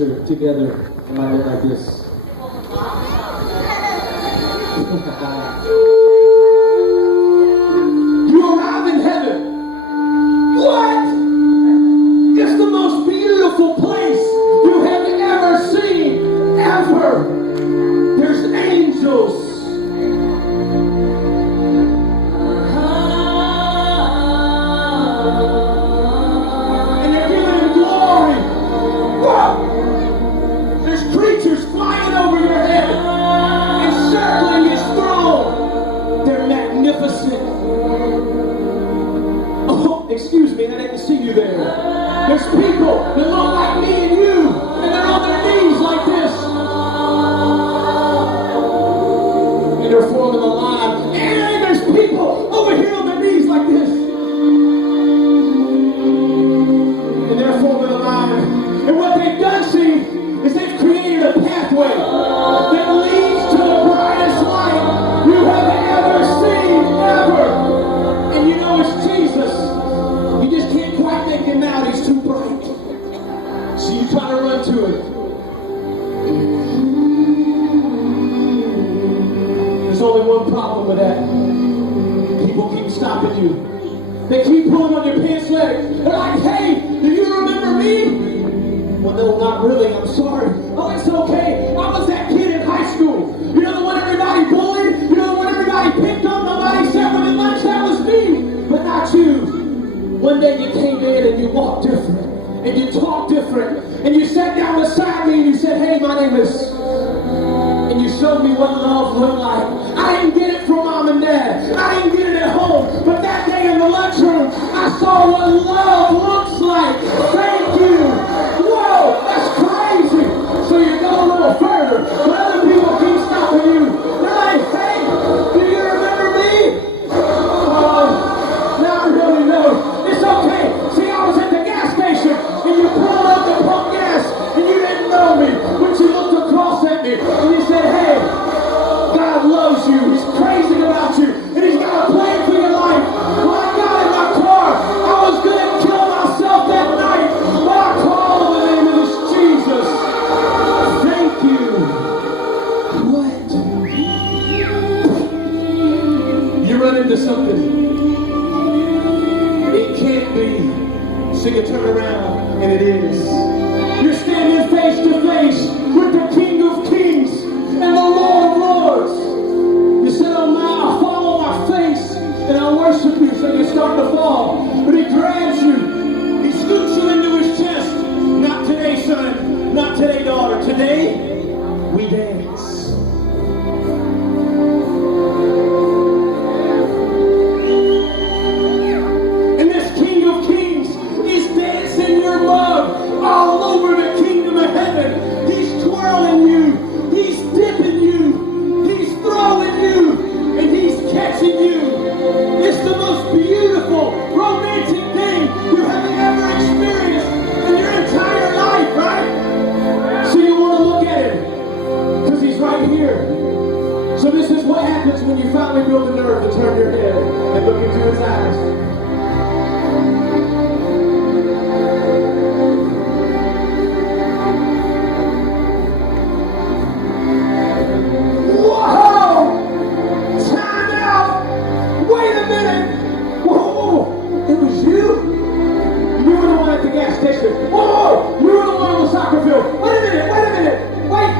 together and might look like this. You arrive in heaven. What? It's the most beautiful place you have ever seen, ever. There's angels. And they're giving him glory. Whoa! There's creatures flying over your head, encircling his throne. They're magnificent. Oh, excuse me, I didn't see you there. There's people that look like me and you, and they're on their knees like this. And they're forming a line. And there's people over here on their knees like this. And they're forming a line. And what they've done, see, is they've created a pathway that leads to the brightest light you have ever seen, ever. And you know it's Jesus. You just can't quite make him out. He's too bright. So you try to run to it. There's only one problem with that. People keep stopping you. They keep pulling on your pants leg. They're like, hey, do you remember me? Well, no, not really. I'm sorry. Oh, it's okay. I was that kid in high school. You know the one everybody bullied? You know the one everybody picked on? Nobody said when lunch, that was me. But not you. One day you came in and you walked different. And you talked different. And you sat down beside me and you said, hey, my name is... And you showed me what love looked like. I didn't get it from mom and dad. I didn't get it at home. But that day in the lunchroom, I saw what love looks like. Thank you. Whoa, that's crazy. So you go a little further. But other people keep stopping you. They're like, hey, do you remember me? Not really, no. It's okay. See, I was at the gas station and you pulled up to pump gas and you didn't know me. But you looked across at me and you said, hey, God loves you. He's crazy about you. And he's got a plan for your life. When I got in my car, I was going to kill myself that night. But I called on the name of this Jesus. Thank you. What? You run into something. It can't be. So you turn around and it is. You're standing face to face with the King of Kings and the Lord of Lords. You said, oh my, I fall on my face and I worship you. So you start to fall. But he grabs you. He scoots you into his chest. Not today, son. Not today, daughter. Today, we dance. And this King of Kings is dancing your love all over the kingdom of heaven. He's twirling you. He's dipping you. He's throwing you. And he's catching you. It's the most beautiful, romantic thing you have ever experienced in your entire life, right? So you want to look at him because he's right here. So this is what happens when you finally build the nerve to turn your head and look into his eyes.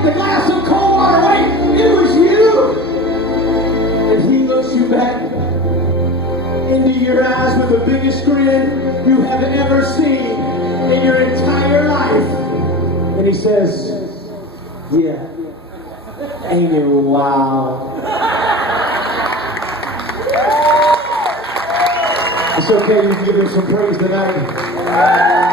The glass of cold water, wait, it was you. And he looks you back into your eyes with the biggest grin you have ever seen in your entire life. And he says, yeah, ain't it wild? It's okay, you can give him some praise tonight.